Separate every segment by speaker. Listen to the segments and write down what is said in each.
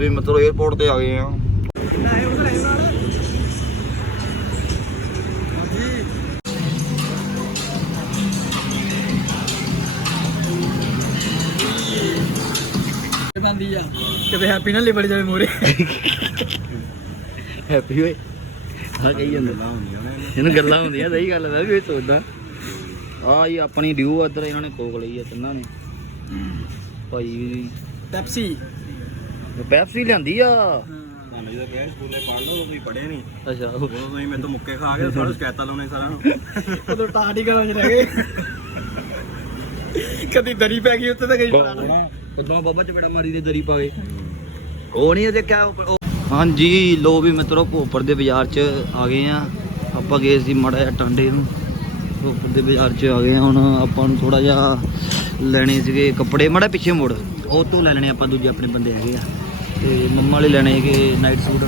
Speaker 1: ਵੀ ਮਤਲਬ 에어ਪੋਰਟ ਤੇ ਆ ਗਏ ਆ।
Speaker 2: ਬੰਦੀ ਆ ਕਿਤੇ ਹੈਪੀ ਨਾਲ ਲਿਬੜ ਜਾਵੇ ਮੋਰੇ
Speaker 1: ਹੈਪੀ ਓਏ ਹਾਂ ਕਹੀ ਜਾਂਦਾ। ਇਹਨੂੰ ਗੱਲਾਂ ਹੁੰਦੀਆਂ ਸਹੀ ਗੱਲ ਹੈ ਵੀ ਇਹ ਸੋਚਦਾ। ਆ ਜੀ ਆਪਣੀ ਡਿਊ ਇੱਧਰ ਇਹਨਾਂ ਨੇ ਕੋਕ ਲਈ ਆ ਤਿੰਨਾਂ ਨੇ। ਭਾਈ
Speaker 2: ਪੈਪਸੀ
Speaker 1: ਪੈਪਸੀ ਲਿਆਂਦੀ ਆ।
Speaker 3: ਮੈਨੂੰ ਜਦੋਂ ਕਿਹਾ ਸਕੂਲੇ ਪੜ੍ਹ ਲਓ ਕੋਈ ਪੜ੍ਹੇ ਨਹੀਂ
Speaker 1: ਅੱਛਾ।
Speaker 3: ਉਦੋਂ ਤੁਸੀਂ ਮੈਨੂੰ ਤੋਂ ਮੁੱਕੇ ਖਾ ਕੇ ਸਾਰੇ ਸ਼ਿਕਾਇਤਾਂ ਲਾਉਣੇ ਸਾਰਿਆਂ ਨੂੰ।
Speaker 2: ਉਦੋਂ ਟਾਟੀ ਗਲਾਂ 'ਚ ਰਹਿ ਗਏ। ਕਦੀ ਦਰੀ ਪੈ ਗਈ ਉੱਤੇ ਤਾਂ ਗਈ
Speaker 1: ਉਦੋਂ ਬਾਬਾ ਚਪੇੜਾ ਮਾਰੀ ਦੇ ਦਰੀ ਪਾ ਗਏ ਉਹ ਨਹੀਂ ਇਹਦੇ ਕਿਆ ਉਹ- ਹਾਂਜੀ ਲੋ ਵੀ ਮਿੱਤਰੋ ਭੋਪਰ ਦੇ ਬਾਜ਼ਾਰ 'ਚ ਆ ਗਏ ਆ। ਆਪਾਂ ਗਏ ਸੀ ਮੜਾ ਜਿਹਾ ਟਾਂਡੇ ਨੂੰ। ਭੋਪਰ ਦੇ ਬਾਜ਼ਾਰ 'ਚ ਆ ਗਏ ਆ। ਹੁਣ ਆਪਾਂ ਨੂੰ ਥੋੜਾ ਜਿਹਾ ਲੈਣੇ ਸੀਗੇ ਕੱਪੜੇ। ਮੜਾ ਪਿੱਛੇ ਮੁੜ। ਉਹ ਤੋਂ ਲੈ ਲੈਣੇ ਆਪਾਂ ਦੂਜੇ ਆਪਣੇ ਬੰਦੇ ਹੈਗੇ ਆ। ਤੇ ਮੰਮਾ ਵਾਲੇ ਲੈਣੇ ਹੈਗੇ ਨਾਈਟ ਸੂਟ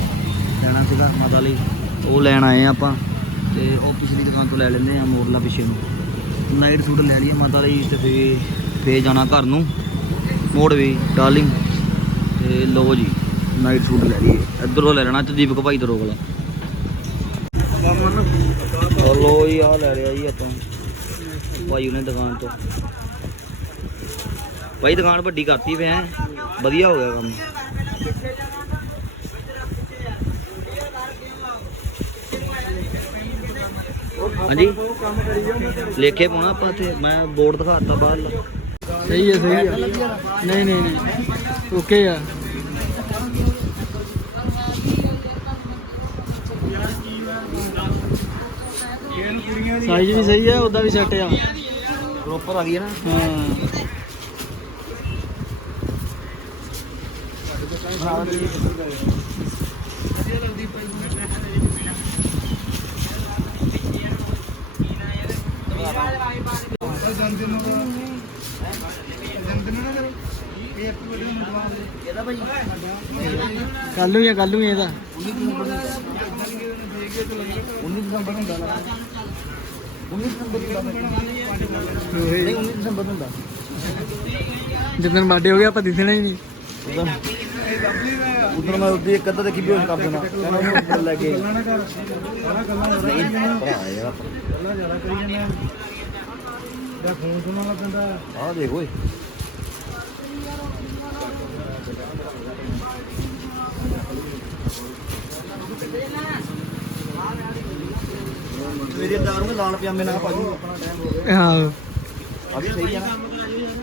Speaker 1: ਲੈਣਾ ਸੀਗਾ, ਮਾਤਾ ਲਈ। ਉਹ ਲੈਣ ਆਏ ਆ ਆਪਾਂ ਤੇ ਉਹ ਪਿਛਲੀ ਦੁਕਾਨ ਤੋਂ ਲੈ ਲੈਂਦੇ ਆ ਮੋਰਲਾ ਪਿੱਛੇ ਨੂੰ। ਨਾਈਟ ਸੂਟ ਲੈ ਲਈਏ ਮਾਤਾ ਲਈ ਤੇ ਫੇ ਫੇ ਜਾਣਾ ਘਰ ਨੂੰ। ਮੋੜ ਵੀ ਡਾਰਲਿੰਗ ਤੇ ਲੋ ਜੀ ਨਾਈਟ ਸੂਟ ਲੈ ਲਈਏ। ਇੱਧਰੋਂ ਲੈ ਲੈਣਾ ਤੇ ਦੀਪਕ ਭਾਈ ਤੋਂ ਰੋਕ ਲਾ। ਲੋ ਜੀ ਆ ਲੈ ਲਿਆ ਜੀ ਆਪਾਂ। ਭਾਈ ਉਹਨੇ ਦੁਕਾਨ ਤੋਂ। ਭਾਈ ਦੁਕਾਨ ਵੱਡੀ ਕਰਤੀ ਵੇ ਵਧੀਆ ਹੋ ਗਿਆ ਕੰਮ। ਹਾਂਜੀ। ਲੇਖੇ ਪਾਉਣਾ ਆਪਾਂ ਇੱਥੇ ਮੈਂ ਬੋਰਡ ਦਿਖਾਤਾ ਬਾਹਰ
Speaker 2: ਸਹੀ ਹੈ ਸਹੀ ਹੈ ਨਹੀਂ ਨਹੀਂ ਨਹੀਂ। ਓਕੇ ਆ। ਸਾਈਜ਼ ਵੀ ਸਹੀ ਹੈ ਉਹਦਾ ਵੀ ਸੈੱਟ ਆ।
Speaker 1: ਪ੍ਰੋਪਰ ਆ ਗਈ ਹੈ ਨਾ?
Speaker 2: ਹਾਂ।
Speaker 1: ਇਹਦਾ ਭਾਈ
Speaker 2: ਕੱਲ ਨੂੰ ਕੱਲ ਨੂੰ ਇਹਦਾ।
Speaker 1: 19 ਦਸੰਬਰ ਨੂੰ ਹੁੰਦਾ 19 ਦਸੰਬਰ ਨੂੰ ਨਹੀਂ 19 ਦਸੰਬਰ ਨੂੰ ਹੁੰਦਾ
Speaker 2: ਜਿੱਦਣ ਬਰਥਡੇ ਹੋ ਗਿਆ ਆਪਾਂ ਦਿਖਣਾ ਹੀ ਨਹੀਂ।
Speaker 1: ਉਧਰ ਮੈਂ ਉੱਦੀ ਇੱਕ ਅੱਧਾ ਦੇਖੀ ਵੀ ਉਸ ਕਰ ਦੇਣਾ। ਕਹਿੰਦਾ ਉਹਨੂੰ ਉੱਪਰ ਲੈ ਕੇ ਨਹੀਂ ਭਰਾ ਯਾਰ ਆਹ ਦੇਖ ਓਏ। ਮੇਰੇ ਦਾਰੂ ਨੂੰ ਲਾਲ ਪਜਾਮੇ ਨਾਲ ਭਾਜੀ ਆਪਣਾ ਟਾਈਮ ਹੋ। ਗਿਆ
Speaker 2: ਹਾਂ
Speaker 1: ਆ ਵੀ ਸਹੀ ਆ ਨਾ।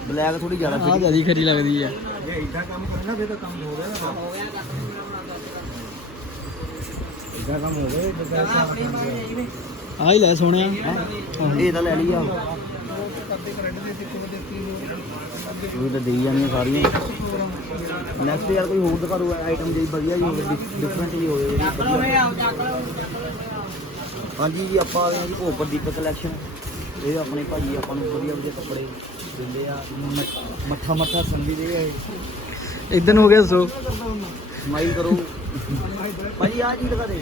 Speaker 1: ਬਲੈਕ ਥੋੜੀ ਜ਼ਿਆਦਾ
Speaker 2: ਆਹ ਜਿਆਦੀ ਖਰੀ ਲੱਗਦੀ ਆ।
Speaker 3: ਜੇ ਇਦਾਂ ਕੰਮ ਕਰਨਾ ਫਿਰ ਤਾਂ ਕੰਮ ਹੋ ਗਿਆ ਨਾ। ਇਦਾਂ ਕੰਮ ਹੋ ਗਿਆ
Speaker 2: ਆਹ ਹੀ ਲੈ ਸੋਹਣਿਆ।
Speaker 1: ਇਹ ਤਾਂ ਲੈ ਲਈ ਆ। ਉਹ ਤਾਂ ਦੇਈ ਜਾਂਦੀਆਂ ਸਾਰੀਆਂ। ਨੈਕਸਟ ਯਾਰ ਕੋਈ ਹੋਰ ਦਿਖਾ ਦੋ ਆਈਟਮ ਜਿਹੜੀ ਵਧੀਆ ਜੀ ਹੋਵੇ ਡਿਫਰੈਂਟ ਜੀ ਹੋਵੇ ਜਿਹੜੀ ਹਾਂਜੀ ਜੀ ਆਪਾਂ ਆ ਗਏ ਹਾਂ ਜੀ ਭੋਪਰ ਦੀਪਕ ਕਲੈਕਸ਼ਨ ਇਹ ਆਪਣੇ ਭਾਜੀ ਆਪਾਂ ਨੂੰ ਵਧੀਆ ਵਧੀਆ ਕੱਪੜੇ ਦਿੰਦੇ ਆ। ਮੱਠਾ ਮੱਠਾ ਸੰਗੀ ਦੇ ਆ ਇਹ।
Speaker 2: ਇਦਨ ਹੋ ਗਿਆ ਸੋ।
Speaker 1: ਸਮਾਈਲ ਕਰੋ। ਭਾਜੀ ਆ ਚੀਜ਼ ਦਿਖਾ ਦੇ।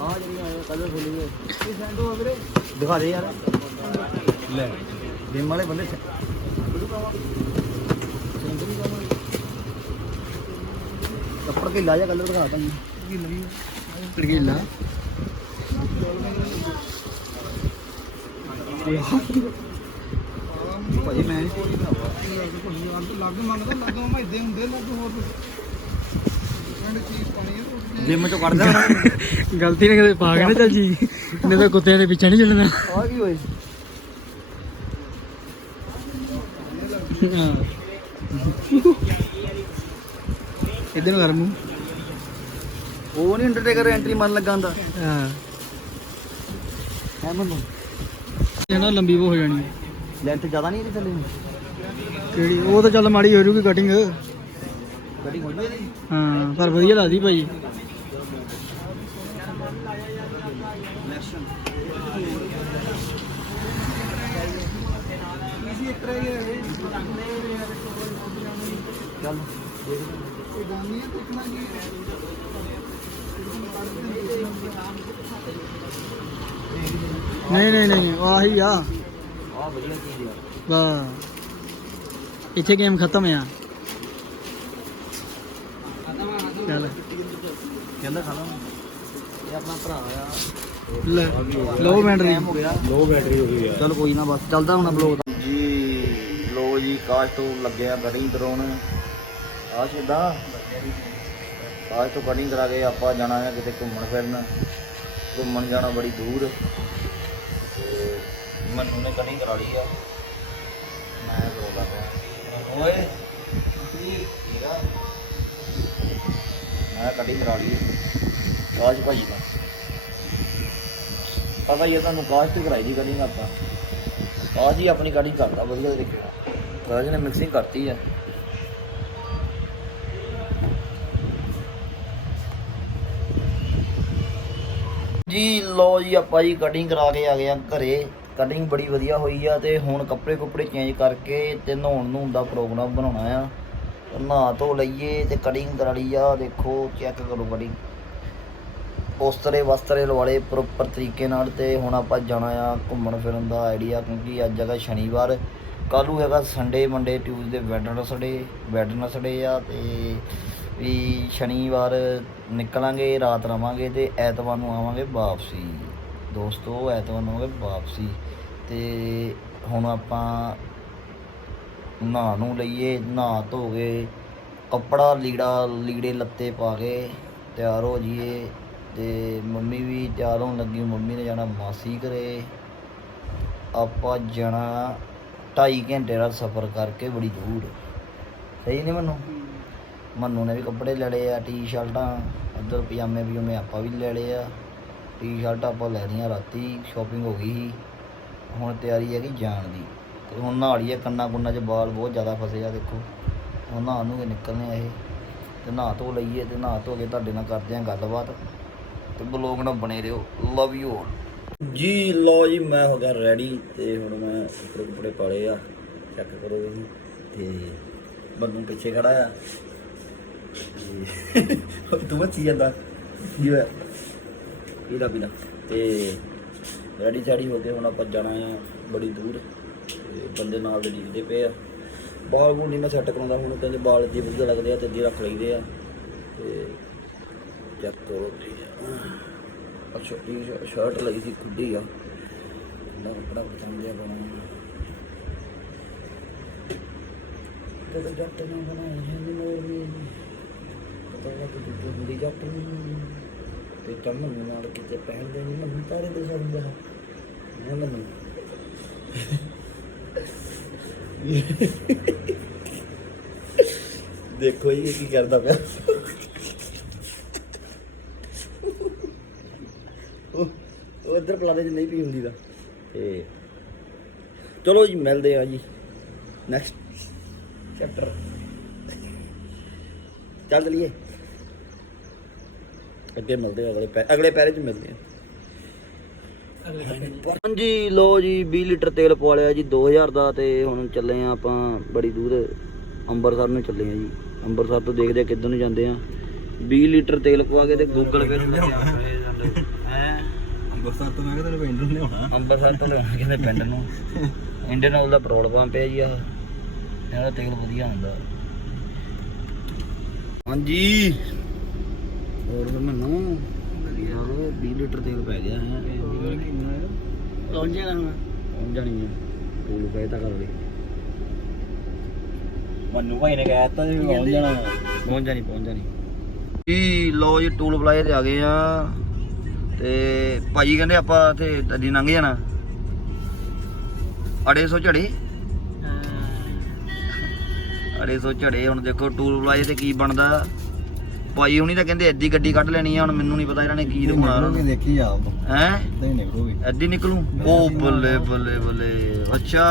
Speaker 1: ਆ ਜਿਹੜੀ ਕਲਰ ਫੁੱਲੀ ਹੈ ਦਿਖਾ ਦੇ ਯਾਰ। ਲੈ ਜਿਮ ਵਾਲੇ ਬੰਦੇ ਸੈ- ਕੱਪੜ ਕੇ ਲਾਜਾ ਕਲਰ ਦਿਖਾ ਤਾ ਜੀ
Speaker 2: ਟਰਗੀਲਾ
Speaker 1: ਭਾਜੀ ਮੈਂ।
Speaker 3: ਲੱਗ ਮੰਗਦਾ ਲੱਗੋਂ ਮੈਂ ਇਦਾਂ ਹੁੰਦੇ ਲੱਗ ਹੋਰ
Speaker 1: ਜਿਮ ਚੋਂ ਕੱਢਦਾ
Speaker 2: ਗਲਤੀ ਨਾਲ ਕਦੇ ਪਾ ਕੇ ਨਾ ਚੱਲ ਜੀ ਨਹੀਂ ਤਾਂ ਕੁੱਤਿਆਂ ਦੇ ਪਿੱਛੇ ਨਹੀਂ ਚੱਲਣਾ।
Speaker 1: ਆ ਕੀ ਹੋਏ
Speaker 2: ਹਾਂ। ਇਧਰ ਨੂੰ ਕਰ ਮੂੰਹ।
Speaker 1: ਉਹ ਨਹੀਂ ਅੰਡਰਟੇਕਰ ਐਂਟਰੀ ਮੰਨ ਲੱਗਾ ਹੁੰਦਾ।
Speaker 2: ਹਾਂ।
Speaker 1: ਹੈ ਮੈਨੂੰ
Speaker 2: ਇਹ ਨਾ ਲੰਬੀ ਹੋ ਜਾਣੀ ਹੈ।
Speaker 1: ਲੈਂਥ ਜ਼ਿਆਦਾ ਨਹੀਂ ਇਹਦੀ ਥੱਲੇ
Speaker 2: ਕਿਹੜੀ? ਉਹ ਤਾਂ ਚੱਲ ਮਾੜੀ ਹੋ ਜੂਗੀ ਕਟਿੰਗ
Speaker 1: ਗੱਡੀ ਹੋ ਜੂਗੀ
Speaker 2: ਹਾਂ ਪਰ ਵਧੀਆ ਲੱਗਦੀ ਭਾਈ।
Speaker 1: ਚੱਲ
Speaker 2: ਨਹੀਂ ਨਹੀਂ ਨਹੀਂ ਉਹ ਆਹੀ ਆ
Speaker 1: ਆ ਵਧੀਆ ਚੀਜ਼ ਆ
Speaker 2: ਵਾਹ ਇੱਥੇ ਗੇਮ ਖਤਮ ਆ ਚੱਲ
Speaker 1: ਕਹਿੰਦਾ ਖਾਣਾ ਇਹ ਆਪਣਾ ਭਰਾ ਆ
Speaker 2: ਲੈ ਲੋ ਬੈਟਰੀ
Speaker 1: ਹੋ ਗਿਆ
Speaker 3: ਲੋ ਬੈਟਰੀ ਹੋ ਗਈ
Speaker 1: ਚਲ ਕੋਈ ਨਾ ਬਸ ਚੱਲਦਾ ਹੁਣ ਬਲੌਗ ਜੀ ਲੋ ਜੀ ਕਾਸ਼ ਤੋਂ ਲੱਗਿਆ ਕਟਿੰਗ ਕਰਾਉਣ ਆ ਸਿੱਧਾ ਕਾਸ਼ ਤੋਂ ਕਟਿੰਗ ਕਰਾ ਕੇ ਆਪਾਂ ਜਾਣਾ ਹੈ ਕਿਤੇ ਘੁੰਮਣ ਫਿਰਨ। ਘੁੰਮਣ ਜਾਣਾ ਬੜੀ ਦੂਰ। ਤੇ ਮੈਨੂੰ ਨੇ ਕਟਿੰਗ ਕਰਾ ਲਈ ਆ। ਮੈਂ ਰੋਲਾ ਪਿਆ ਓਏ, ਮੈਂ ਕਟਿੰਗ ਕਰਾ ਲਈ। ਕਾਸ਼ ਭਾਈ ਦਾ। ਪਤਾ ਹੀ ਹੈ ਤੁਹਾਨੂੰ ਕਾਸ਼ ਤੇ ਕਰਾਈ ਦੀ ਕਟਿੰਗ ਆਪਾਂ। ਕਾਸ਼ ਹੀ ਆਪਣੀ ਕਟਿੰਗ ਕਰਦਾ, ਵਧੀਆ ਤਰੀਕੇ ਨਾਲ। ਕਾਸ਼ ਨੇ ਮਿਕਸਿੰਗ ਕਰਤੀ ਆ। ਜੀ ਲੋ ਜੀ, ਆਪਾਂ ਜੀ ਕਟਿੰਗ ਕਰਾ ਕੇ ਆ ਗਏ ਆ ਘਰੇ। ਕਟਿੰਗ ਬੜੀ ਵਧੀਆ ਹੋਈ ਆ ਤੇ ਹੁਣ ਕੱਪੜੇ ਕੁਪੜੇ ਚੇਂਜ ਕਰਕੇ ਤੇ ਨਹਾਉਣ ਨੂੰ ਦਾ ਪ੍ਰੋਗਰਾਮ ਬਣਾਉਣਾ ਆ। ਨਹਾ ਧੋ ਲਈਏ ਤੇ ਕਟਿੰਗ ਕਰਾ ਲਈ ਆ। ਦੇਖੋ ਚੈੱਕ ਕਰੋ ਕਟਿੰਗ ਉਸਤਰੇ ਵਸਤਰੇ ਲਵਾਲੇ ਪ੍ਰੋਪਰ ਤਰੀਕੇ ਨਾਲ ਤੇ ਹੁਣ ਆਪਾਂ ਜਾਣਾ ਆ ਘੁੰਮਣ ਫਿਰਨ ਦਾ ਆਈਡੀਆ ਕਿਉਂਕਿ ਅੱਜ ਹੈਗਾ ਸ਼ਨੀਵਾਰ, ਕੱਲ੍ਹ ਨੂੰ ਹੈਗਾ Sunday Monday Tuesday Wednesday Wednesday ਆ ਤੇ ਵੀ ਸ਼ਨੀਵਾਰ ਨਿਕਲਾਂਗੇ, ਰਾਤ ਰਵਾਂਗੇ ਤੇ ਐਤਵਾਰ ਨੂੰ ਆਵਾਂਗੇ ਵਾਪਸੀ। ਦੋਸਤੋ, ਐਤਵਾਰ ਨੂੰ ਆਵਾਂਗੇ ਵਾਪਸੀ ਤੇ ਹੁਣ ਆਪਾਂ ਨਹਾ ਨੂੰ ਲਈਏ, ਨਹਾ ਧੋ ਕੇ ਕੱਪੜਾ ਲੀੜਾ, ਲੀੜੇ, ਲੱਤੇ ਪਾ ਕੇ ਤਿਆਰ ਹੋ ਜਾਈਏ। ਤੇ ਮੰਮੀ ਵੀ ਤਿਆਰ ਹੋਣ ਲੱਗੀ, ਮੰਮੀ ਨੇ ਜਾਣਾ ਮਾਸੀ ਘਰੇ। ਆਪਾਂ ਜਾਣਾ 2.5 ਘੰਟੇ ਦਾ ਸਫ਼ਰ ਕਰਕੇ ਬੜੀ ਦੂਰ। ਸਹੀ ਨਹੀਂ ਮੈਨੂੰ? ਮੰਨੂ ਨੇ ਵੀ ਕੱਪੜੇ ਲੈ ਲਏ ਆ, ਟੀ-ਸ਼ਰਟਾਂ, ਇੱਧਰ ਪਜਾਮੇ ਪਜੂਮੇ ਆਪਾਂ ਵੀ ਲੈ ਲਏ ਆ। ਟੀ-ਸ਼ਰਟ ਆਪਾਂ ਲੈ ਲਈਆਂ, ਰਾਤੀ ਸ਼ਾਪਿੰਗ ਹੋ ਗਈ ਸੀ। ਹੁਣ ਤਿਆਰੀ ਹੈਗੀ ਜਾਣ ਦੀ। ਤੇ ਹੁਣ ਨਹਾੜੀਏ ਕੰਨਾਂ ਕੁੰਨਾਂ 'ਚ ਬਾਲ ਬਹੁਤ ਜ਼ਿਆਦਾ ਫਸੇ ਆ, ਦੇਖੋ। ਹੁਣ ਨਹਾ ਨੂੰ ਕੇ ਨਿਕਲਨੇ ਆ ਇਹ। ਤੇ ਨਹਾ ਧੋ ਲਈਏ ਤੇ ਨਹਾ ਧੋ ਕੇ ਤੁਹਾਡੇ ਨਾਲ ਕਰਦੇ ਆ ਗੱਲਬਾਤ। ਤੇ ਬਲੌਗ ਨਾਲ ਬਣੇ ਰਹੋ। ਲਵ ਯੂ ਜੀ ਲੋ ਜੀ, ਮੈਂ ਹੋ ਗਿਆ ਰੈਡੀ ਤੇ ਹੁਣ ਮੈਂ ਕੱਪੜੇ ਕੁਪੜੇ ਪਾਲੇ ਆ। ਚੈੱਕ ਕਰੋ ਜੀ ਤੇ ਬੰਨੂ ਪਿੱਛੇ ਖੜਾ ਆ। ਤੂੰ ਮੱਚੀ ਜਾਂਦਾ। ਕੀ ਹੋਇਆ? ਪੀਲਾ ਪੀਲਾ ਤੇ ਰੈਡੀ ਚਾੜੀ ਹੋ ਕੇ ਹੁਣ ਆਪਾਂ ਜਾਣਾ ਆ ਬੜੀ ਦੂਰ। ਤੇ ਬੰਦੇ ਨਾਲ ਦੇ ਡੀਕਦੇ ਪਏ ਆ। ਬਾਲ ਬੂਲ ਨਹੀਂ ਮੈਂ ਸੈੱਟ ਕਰਾਉਂਦਾ ਹੁਣ, ਕਹਿੰਦੇ ਬਾਲ ਜੀ ਵਧੀਆ ਲੱਗਦੇ ਆ ਤੇ ਜੀ ਰੱਖ ਲਈਦੇ ਆ। ਤੇ ਚੈੱਕ ਕਰੋ ਜੀ ਅੱਛਾ, ਇਹ ਸ਼ਰਟ ਲਈ ਸੀ, ਖੁੱਡੀ ਆ। ਨਾ ਕੱਪੜਾ ਪਸੰਦ ਆ ਬਣਾ ਤੇ ਜੱਟ ਨੇ ਬਣਾਇਆ ਹੈ ਮੋਰ ਵੀ ਪਤਾ ਲੱਗ ਕਿ ਹੁੰਦੀ ਜੱਟ ਨੂੰ ਤੇ ਚੰਮਨ ਨਾਲ ਕਿਤੇ ਪਹਿਨਦੇ ਨਹੀਂ ਮੈਨੂੰ ਤਾਰੇ ਦੇ ਸੰਗ ਦਾ। ਮੈਂ ਮੈਨੂੰ। ਦੇਖੋ ਜੀ, ਇਹ ਕੀ ਕਰਦਾ ਪਿਆ ਉਹ ਉਹ ਇੱਧਰ ਪਲਾਦੇ ਚ ਨਹੀਂ ਪੀ ਹੁੰਦੀ ਦਾ। ਤੇ ਚਲੋ ਜੀ ਮਿਲਦੇ ਆ ਜੀ। ਨੈਕਸਟ ਚੈਪਟਰ ਚੱਲ ਚਲੀਏ। ਅੱਗੇ ਮਿਲਦੇ ਆ ਅਗਲੇ ਅਗਲੇ ਪੈਰੇ ਚ ਮਿਲਦੇ ਆ। ਹਾਂਜੀ ਲੋ ਜੀ 20 ਲੀਟਰ ਤੇਲ ਪਵਾ ਲਿਆ ਜੀ 2000 ਦਾ ਤੇ ਹੁਣ ਚੱਲੇ ਆ ਆਪਾਂ ਬੜੀ ਦੂਰ। ਅੰਮ੍ਰਿਤਸਰ ਨੂੰ ਚੱਲੇ ਆ ਜੀ। ਅੰਮ੍ਰਿਤਸਰ ਤੋਂ ਦੇਖਦੇ ਆ ਕਿੱਧਰ ਨੂੰ ਜਾਂਦੇ ਆ। 20 ਲੀਟਰ ਤੇਲ ਪਵਾ ਕੇ ਤੇ ਗੂਗਲ ਪੇ ਨੂੰ ਹੈ
Speaker 3: ਅੰਬਰਸਰ ਤੋਂ ਮੈਂ ਕਿਹਾ ਤੇਰੇ ਪਿੰਡ ਨੂੰ ਲਿਆਉਣਾ।
Speaker 1: ਅੰਮ੍ਰਿਤਸਰ ਤੋਂ ਲਿਆਉਣਾ ਕਿਸੇ ਪਿੰਡ ਨੂੰ। ਇੰਡੀਅਨ ਆਇਲ ਦਾ ਪੈਟਰੋਲ ਪੰਪ ਹੈ ਜੀ ਆ ਇਹਦਾ ਤੇਲ ਵਧੀਆ ਹੁੰਦਾ ਹਾਂਜੀ। ਹੋਰ ਫਿਰ ਮੈਨੂੰ? ਯਾਰ 20 ਲੀਟਰ ਤੇਲ ਪੈ ਗਿਆ ਹੈ। ਪਹੁੰਚ ਜਾਣਾ ਹੁਣ। ਪਹੁੰਚ ਜਾਣੀ ਹੈ। ਟੂਲ ਪਏ ਤਾਂ ਕਰ ਲਈ
Speaker 3: ਮੰਨੂ ਭਾਈ ਨੇ ਕਹਿ ਦਿੱਤਾ ਜੀ ਪਹੁੰਚ ਜਾਣਾ।
Speaker 1: ਪਹੁੰਚ ਜਾਣੀ ਪਹੁੰਚ ਜਾਣੀ। ਜੀ ਲੋ ਜੀ ਟੂਲ ਪਲਾਏ ਤੇ ਆ ਗਏ ਆ। ਤੇ ਭਾਜੀ ਕਹਿੰਦੇ ਆਪਾਂ ਇੱਥੇ ਅੱਡੀ ਲੰਘ ਜਾਣਾ। ਅੜੇ ਸੌ ਝੜੇ। ਅੜੇ ਸੌ ਝੜੇ ਹੁਣ ਦੇਖੋ ਟੂਲ ਪਲਾਏ ਤੇ ਕੀ ਬਣਦਾ। ਭਾਈ ਹੁਣੀ ਤਾਂ ਕਹਿੰਦੇ ਐਦੀ ਗੱਡੀ ਕੱਢ ਲੈਣੀ ਆ ਹੁਣ ਮੈਨੂੰ ਨਹੀਂ ਪਤਾ ਇਹਨਾਂ ਨੇ ਕੀ ਦਿਖਾਉਣਾ
Speaker 3: ਨਿਕਲੂਗੀ ਦੇਖੀ ਜਾ ਉਦੋਂ
Speaker 1: ਹੈ?
Speaker 3: ਤਾਂ ਹੀ ਨਿਕਲੂਗੀ।
Speaker 1: ਐਦੀ ਨਿਕਲੂ? ਉਹ ਬੱਲੇ ਬੱਲੇ ਬੱਲੇ। ਅੱਛਾ।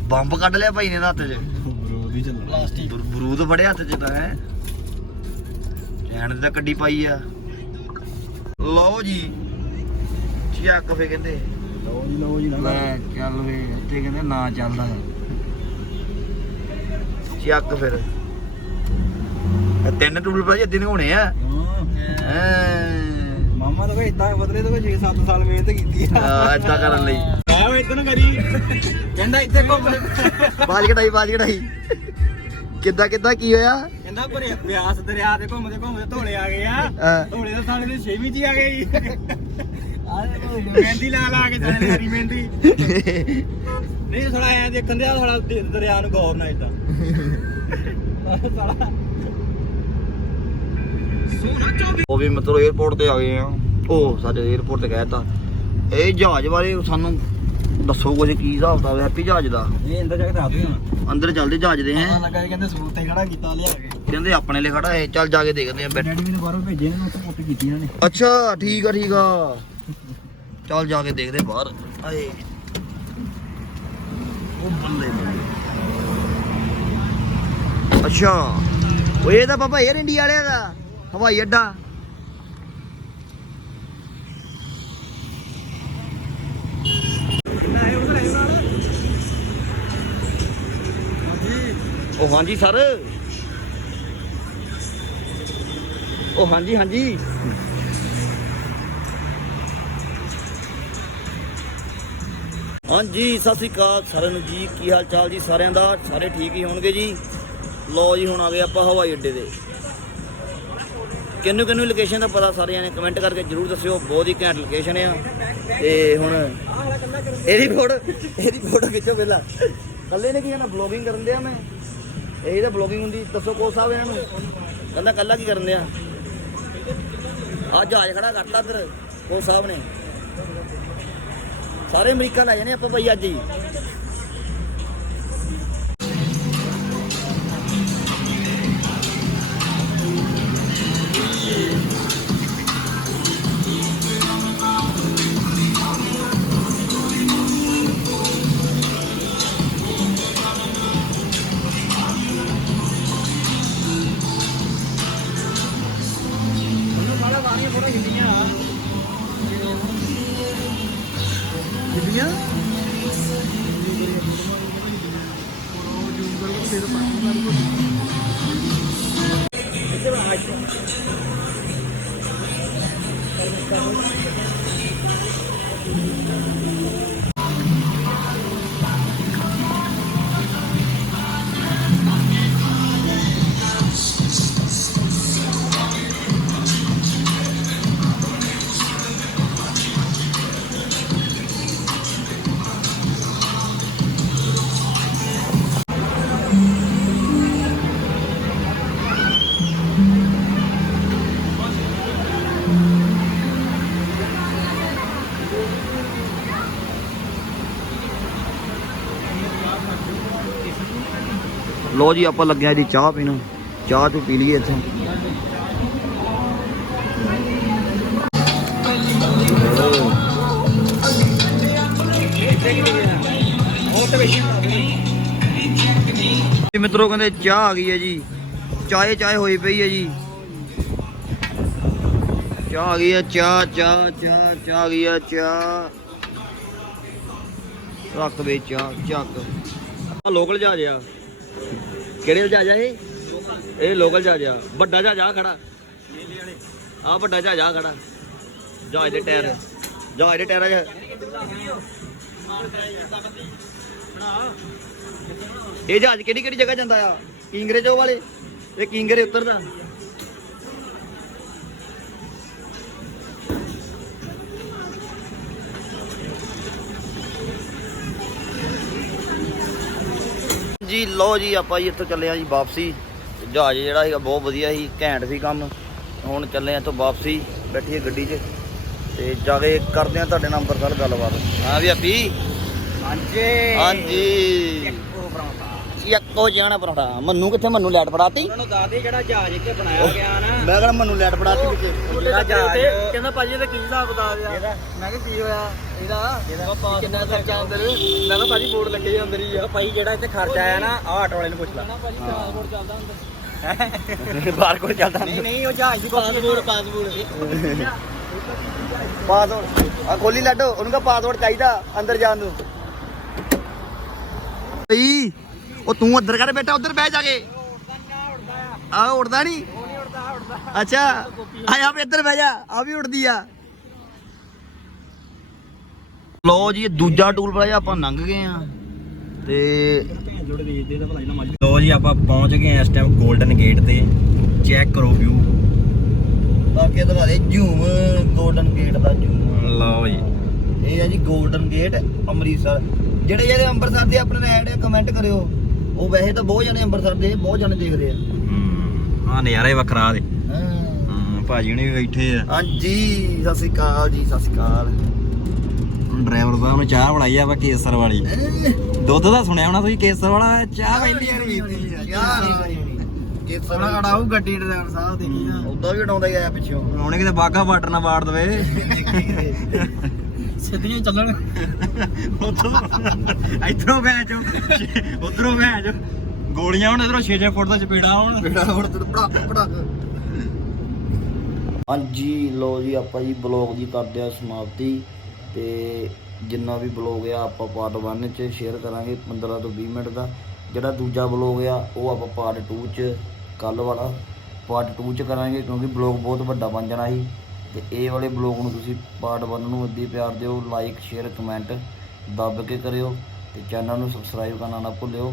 Speaker 1: ਬੰਬ ਕੱਢ ਲਿਆ ਭਾਈ ਨੇ ਹੱਥ 'ਚ।
Speaker 3: ਬਰੂਦ ਹੀ ਚੱਲਣਾ।
Speaker 1: ਬਰ- ਬਰੂਦ ਫੜਿਆ ਹੱਥ 'ਚ ਤਾਂ ਹੈ? ਜੈਨ ਦੀ ਤਾਂ ਕੱਢੀ ਪਾਈ ਆ। ਲਓ ਜੀ। ਚੱਕ ਫੇ ਕਹਿੰਦੇ।
Speaker 3: ਲਓ ਜੀ ਲਓ ਜੀ
Speaker 1: ਲੈ ਚੱਲ ਵੇ ਇੱਥੇ ਕਹਿੰਦੇ ਨਾ ਚੱਲਦਾ। ਚੱਕ ਫਿਰ। ਇਹ ਤਿੰਨ ਟੂਲ ਪਾ ਜੀ ਦਿਨ ਹੋਣੇ ਆ।
Speaker 3: ਹਾਂ।
Speaker 1: ਐ
Speaker 3: ਮਾਮਾ ਤਾਂ ਇਦਾਂ ਬਦਲੇ ਤਾਂ 6-7 ਸਾਲ ਮਿਹਨਤ ਕੀਤੀ ਆ।
Speaker 1: ਏਦਾਂ ਕਰਨ ਲਈ।
Speaker 3: ਆਹ ਇਦਾਂ ਨਾ ਕਰੀ। ਕਹਿੰਦਾ ਇੱਥੇ ਘੁੰਮ।
Speaker 1: ਬਾਜ ਕਢਾਈ ਬਾਜ ਕਢਾਈ। ਕਿੱਦਾਂ ਕਿੱਦਾਂ ਕੀ ਹੋਇਆ?
Speaker 2: ਕਹਿੰਦਾ ਭਰਿਆ ਵਿਆਸ ਦਰਿਆ ਦੇ ਘੁੰਮਦੇ ਘੁੰਮਦੇ ਧੋਲੇ ਆ ਗਏ ਆ।
Speaker 1: ਹਾਂ।
Speaker 2: ਦਾ ਸਾਲੇ ਦੇ ਛੇਵੀਂ ਚ ਆ ਗਏ ਆਹ ਦੇਖੋ ਲਾ ਲਾ ਕੇ ਜਾਣੇ ਹਰੀ ਮਹਿੰਦੀ। ਨਹੀਂ ਥੋੜਾ ਐ ਦੇਖਣ ਦੇ ਥੋੜਾ ਦਰਿਆ ਨੂੰ ਗੌਰ ਨਾਲ ਇਦਾਂ
Speaker 1: ਉਹ ਵੀ ਮਤਲਬ 에어ਪੋਰਟ ਤੇ ਆ ਗਏ ਆ। ਉਹ ਸਾਡੇ 에어ਪੋਰਟ ਤੇ ਕਹਿਤਾ। ਇਹ ਜਹਾਜ਼ ਬਾਰੇ ਸਾਨੂੰ ਦੱਸੋ ਕੁਝ ਕੀ ਹਿਸਾਬ ਦਾ ਹੈਪੀ ਜਹਾਜ਼ ਦਾ?
Speaker 2: ਇਹ ਅੰਦਰ ਜਾ ਕੇ ਦੱਸ ਦਿਓ
Speaker 1: ਅੰਦਰ ਚੱਲਦੇ ਜਹਾਜ਼ ਦੇ ਹੈ।
Speaker 2: ਲੱਗਾ ਇਹ ਕਹਿੰਦੇ ਸਬੂਤ ਤੇ ਖੜਾ ਕੀਤਾ ਲਿਆ ਕੇ।
Speaker 1: ਕਹਿੰਦੇ ਆਪਣੇ ਲਈ ਖੜਾ ਹੈ ਚੱਲ ਜਾ ਕੇ ਦੇਖਦੇ ਆ ਬੈਠ।
Speaker 2: ਡੈਡੀ ਮੈਨੂੰ ਬਾਹਰੋਂ ਭੇਜੇ ਨੇ ਉੱਥੇ ਪੁੱਟ ਕੀਤੀ ਇਹਨਾਂ ਨੇ।
Speaker 1: ਅੱਛਾ ਠੀਕ ਆ ਠੀਕ ਆ। ਚੱਲ ਜਾ ਕੇ ਦੇਖਦੇ ਬਾਹਰ। ਆਏ। ਉਹ ਬੱਲੇ। ਅੱਛਾ। ਉਹ ਇਹ ਤਾਂ ਬਾਬਾ 에ਅਰ ਇੰਡੀਆ ਵਾਲਿਆਂ ਦਾ। ਹਵਾਈ ਅੱਡਾ। ਉਹ ਹਾਂਜੀ ਸਰ। ਉਹ ਹਾਂਜੀ ਹਾਂਜੀ। ਹਾਂਜੀ, ਸਤਿ ਸ੍ਰੀ ਅਕਾਲ ਸਾਰਿਆਂ ਨੂੰ ਜੀ। ਕੀ ਹਾਲ ਚਾਲ ਜੀ ਸਾਰਿਆਂ ਦਾ? ਸਾਰੇ ਠੀਕ ਹੀ ਹੋਣਗੇ ਜੀ? ਲੋ ਜੀ, ਹੁਣ ਆ ਗਏ ਆਪਾਂ ਹਵਾਈ ਅੱਡੇ ਦੇ। ਕਿੰਨੂੰ ਕਿੰਨੂੰ ਲੋਕੇਸ਼ਨ ਦਾ ਪਤਾ ਸਾਰਿਆਂ ਨੇ ਕਮੈਂਟ ਕਰਕੇ ਜਰੂਰ ਦੱਸਿਓ। ਬਹੁਤ ਹੀ ਘੈਂਟ ਲੋਕੇਸ਼ਨ ਆ। ਤੇ ਹੁਣ ਇਹਦੀ ਫੋਟੋ ਇਹਦੀ ਫੋਟੋ ਖਿੱਚੋ ਪਹਿਲਾਂ। ਕੱਲੇ ਨੇ ਕੀ ਕਹਿੰਦਾ ਬਲੌਗਿੰਗ ਕਰਨ ਦਿਆ ਮੈਂ? ਇਹ ਤਾਂ ਬਲੌਗਿੰਗ ਹੁੰਦੀ। ਦੱਸੋ ਕੋ ਸਾਹਿਬ ਇਹਨਾਂ ਨੂੰ? ਕਹਿੰਦਾ ਕੱਲਾ ਕੀ ਕਰਨ ਦਿਆ? ਆ ਜਹਾਜ਼ ਖੜਾ ਕਰਤਾ ਇੱਧਰ ਕੋ ਸਾਹਿਬ ਨੇ। ਸਾਰੇ ਅਮਰੀਕਾ ਲੈ ਜਾਣੇ ਆਪਾਂ ਭਾਈ ਅੱਜ ਹੀ। করো ਲੋ ਜੀ, ਆਪਾਂ ਲੱਗਿਆ ਜੀ ਚਾਹ ਪੀਣ। ਚਾਹ ਤੂੰ ਪੀ ਲਈਏ ਇੱਥੋਂ। ਮਿੱਤਰੋ ਕਹਿੰਦੇ ਚਾਹ ਆ ਗਈ ਹੈ ਜੀ। ਚਾਹੇ ਚਾਹੇ ਹੋਈ ਪਈ ਹੈ ਜੀ। ਚਾਹ ਆ ਗਈ ਹੈ, ਚਾਹ ਚਾਹ ਚਾਹ ਚਾਹ ਆ ਗਈ ਹੈ, ਚਾਹ। ਰੱਖ ਵੇ ਚਾਹ, ਚੱਕ। ਆ ਲੋਕਲ ਜਹਾਜ਼ ਆ। ਕਿਹੜੇ ਜਹਾਜ਼ ਆ ਇਹ? ਇਹ ਲੋਕਲ ਜਹਾਜ਼ ਵੱਡਾ ਜਹਾਜ਼ ਆ ਖੜਾ। ਆ ਵੱਡਾ ਜਹਾਜ਼ ਆ ਖੜਾ। ਜਹਾਜ਼ ਦੇ ਟਾਇਰ। ਜਹਾਜ਼ ਦੇ ਟਾਇਰਾਂ 'ਚ। ਇਹ ਜਹਾਜ਼ ਕਿਹੜੀ ਕਿਹੜੀ ਜਗ੍ਹਾ ਜਾਂਦਾ ਆ? ਕਿੰਗਰੇਜੋ ਵਾਲੇ? ਇਹ ਕਿੰਗਰੇ ਉਤਰਦਾ। ਜੀ ਲਓ ਜੀ ਆਪਾਂ ਜੀ ਇੱਥੋਂ ਚੱਲੇ ਆ ਜੀ ਵਾਪਸੀ। ਜਹਾਜ਼ ਜਿਹੜਾ ਸੀਗਾ ਬਹੁਤ ਵਧੀਆ ਸੀ ਘੈਂਟ ਸੀ ਕੰਮ। ਹੁਣ ਚੱਲੇ ਆ ਤੋਂ ਵਾਪਸੀ ਬੈਠੀਏ ਗੱਡੀ 'ਚ। ਤੇ ਜਾ ਕੇ ਕਰਦੇ ਆ ਤੁਹਾਡੇ ਨਾਲ ਅੰਬਰਸਰ ਗੱਲਬਾਤ। ਹਾਂ ਵੀ ਆਪੀ।
Speaker 2: ਹਾਂਜੀ।
Speaker 1: ਹਾਂਜੀ। ਇੱਕੋ ਜਾਣਾ ਪਰੌਂਠਾ। ਮੰਨੂ ਕਿੱਥੇ? ਮੰਨੂ ਲੈਟ ਫੜਾਤੀ।
Speaker 2: ਉਹਨਾਂ ਨੂੰ ਦੱਸ ਦੇ ਜਿਹੜਾ ਜਹਾਜ਼ ਇੱਥੇ ਬਣਾਇਆ ਗਿਆ ਨਾ।
Speaker 1: ਮੈਂ ਕਹਿੰਦਾ ਮੰਨੂ ਲੈਟ ਫੜਾਤੀ ਵਿੱਚ।
Speaker 2: ਜਿਹੜਾ ਜਹਾਜ਼ ਕਹਿੰਦਾ ਭਾਜੀ ਇਹਦਾ ਕੀ ਹਿਸਾਬ ਕਿਤਾਬ ਆ? ਮੈਂ ਕਿਹਾ ਕੀ ਹੋਇਆ? ਇਹਦਾ ਕਿੰਨਾ ਖਰਚਾ ਅੰਦਰ ਮੈਂ ਕਿਹਾ ਭਾਜੀ ਬੋਰਡ ਲੱਗੇ ਅੰਦਰ ਹੀ ਆ ਭਾਈ ਜਿਹੜਾ ਇੱਥੇ ਖਰਚਾ ਆਇਆ ਨਾ ਆਹ ਆਟੋ ਵਾਲੇ ਨੂੰ ਪੁੱਛ ਲੈ। ਭਾਜੀ ਪਾਸਪੋਰਟ ਚੱਲਦਾ ਅੰਦਰ
Speaker 1: ਬਾਹਰ ਕੋਈ ਚੱਲਦਾ
Speaker 2: ਨਹੀਂ ਨਹੀਂ ਉਹ ਜਹਾਜ਼ ਦੀ ਪਾਸਪੋਰਟ ਪਾਸਪੋਰਟ
Speaker 1: ਪਾਸਵਰਡ ਆ ਖੋਲੀ ਲੱਡੋ। ਉਹਨੂੰ ਕਾ ਪਾਸਵਰਡ ਚਾਹੀਦਾ ਅੰਦਰ ਜਾਣ ਨੂੰ। ਬਈ ਉਹ ਤੂੰ ਅੰਦਰ ਕਰ ਬੇਟਾ ਉਧਰ ਬਹਿ ਜਾ ਕੇ। ਆ ਉੜਦਾ ਨਹੀਂ? ਅੱਛਾ ਆ ਆ ਇੱਧਰ ਬਹਿ ਜਾ ਆ ਵੀ ਉੜਦੀ ਆ। ਲੋ ਜੀ ਦੂਜਾ ਟੂਲ ਪਲਾਜ਼ਾ ਆਪਾਂ ਲੰਘ ਗਏ ਆ ਤੇ
Speaker 3: ਲੋ ਜੀ ਆਪਾਂ ਪਹੁੰਚ ਗਏ ਇਸ ਟਾਈਮ 골ਡਨ ਗੇਟ ਤੇ। ਚੈੱਕ ਕਰੋ ਵਿਊ
Speaker 1: ਬਾਕੀ ਦਿਖਾ ਦੇ ਜੂਮ 골ਡਨ ਗੇਟ ਦਾ ਜੂਮ
Speaker 3: ਲਓ ਜੀ।
Speaker 1: ਇਹ ਆ ਜੀ 골ਡਨ ਗੇਟ ਅੰਮ੍ਰਿਤਸਰ। ਜਿਹੜੇ ਜਿਹੜੇ ਅੰਮ੍ਰਿਤਸਰ ਦੇ ਆਪਣੇ ਰੈਡ ਕਮੈਂਟ ਕਰਿਓ। ਉਹ ਵੈਸੇ ਤਾਂ ਬਹੁਤ ਜਣੇ ਅੰਮ੍ਰਿਤਸਰ ਦੇ ਬਹੁਤ ਜਣੇ ਦੇਖਦੇ ਆ।
Speaker 3: ਹੂੰ ਆ ਨਜ਼ਾਰਾ ਹੀ ਵੱਖਰਾ ਦੇ।
Speaker 1: ਹਾਂ।
Speaker 3: ਹੂੰ ਭਾਜੀ ਹੁਣੀ ਵੀ ਬੈਠੇ ਆ।
Speaker 1: ਹਾਂਜੀ ਸਤਿ ਸ਼੍ਰੀ ਅਕਾਲ ਜੀ ਸਤਿ ਸ਼੍ਰੀ ਅਕਾਲ।
Speaker 3: ਡਰਾਈਵਰ ਸਾਹਿਬ ਨੂੰ ਚਾਹ ਬਣਾਈ ਆ ਵਾ ਕੇਸਰ ਵਾਲੀ। ਦੁੱਧ ਦਾ ਸੁਣਿਆ ਹੋਣਾ ਤੁਸੀਂ ਕੇਸਰ ਵਾਲਾ? ਚਾਹ ਪੀਤੀ ਆ
Speaker 1: ਹੋਣੀ ਕਿਸ
Speaker 2: ਸੋਨਾ ਅੜਾਉ ਗੱਡੀ ਡਰਾਈਵਰ ਸਾਹਿਬ ਦੇਖੀ ਨਾ
Speaker 1: ਉਦਾਂ ਵੀ ਉਡਾਉਂਦਾ ਹੀ ਆਇਆ ਪਿੱਛੋਂ।
Speaker 3: ਉਹਨੇ ਕਿਤੇ ਬਾਗਾ ਬਾਰਡਰ ਨਾ ਵਾੜ ਦਵੇ।
Speaker 2: ਸਿੱਧੀਆਂ ਹੀ ਚੱਲਣ।
Speaker 3: ਉਧਰੋਂ ਇਧਰੋਂ ਭੈਣ ਚੋ ਉਧਰੋਂ ਭੈਣ ਚੋ ਗੋਲੀਆਂ ਹੁਣ ਇਧਰੋਂ 6-6 ਫੁੱਟ ਦਾ ਚਪੇੜਾ ਹੁਣ
Speaker 1: ਬੇੜਾ ਹੁਣ ਤੇ ਪੜਾਕ ਪੜਾਕ ਹਾਂਜੀ ਲੋ ਜੀ ਆਪਾਂ ਜੀ ਬਲੌਗ ਦੀ ਕਰਦੇ ਆ ਸਮਾਪਤੀ। ਤੇ ਜਿੰਨਾ ਵੀ ਬਲੌਗ ਆ ਆਪਾਂ ਪਾਰਟ 1 ਚ ਸ਼ੇਅਰ ਕਰਾਂਗੇ 15 ਤੋਂ 20 ਮਿੰਟ ਦਾ। ਜਿਹੜਾ ਦੂਜਾ ਬਲੌਗ ਆ ਉਹ ਆਪਾਂ ਪਾਰਟ 2 ਚ ਕੱਲ ਵਾਲਾ ਪਾਰਟ 2 ਚ ਕਰਾਂਗੇ ਕਿਉਂਕਿ ਬਲੌਗ ਬਹੁਤ ਵੱਡਾ ਬਣ ਜਾਣਾ ਸੀ। ਤੇ ਇਹ ਵਾਲੇ ਬਲੌਗ ਨੂੰ ਤੁਸੀਂ ਪਾਰਟ 1 ਨੂੰ ਅੱਧੀ ਪਿਆਰ ਦਿਓ ਲਾਈਕ ਸ਼ੇਅਰ ਕਮੈਂਟ ਦੱਬ ਕੇ ਕਰਿਓ ਤੇ ਚੈਨਲ ਨੂੰ ਸਬਸਕ੍ਰਾਈਬ ਕਰਨਾ ਨਾ ਭੁੱਲਿਓ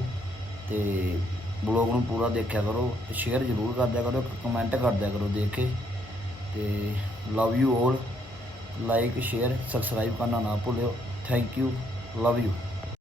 Speaker 1: ਤੇ ਬਲੌਗ ਨੂੰ ਪੂਰਾ ਦੇਖਿਆ ਕਰੋ ਤੇ ਸ਼ੇਅਰ ਜ਼ਰੂਰ ਕਰ ਦਿਆ ਕਰੋ ਕਮੈਂਟ ਕਰ ਦਿਆ ਕਰੋ ਦੇਖ ਕੇ ਤੇ love you 올 like share subscribe ਕਰਨਾ ਨਾ ਭੁੱਲਿਓ ਥੈਂਕ ਯੂ ਲਵ ਯੂ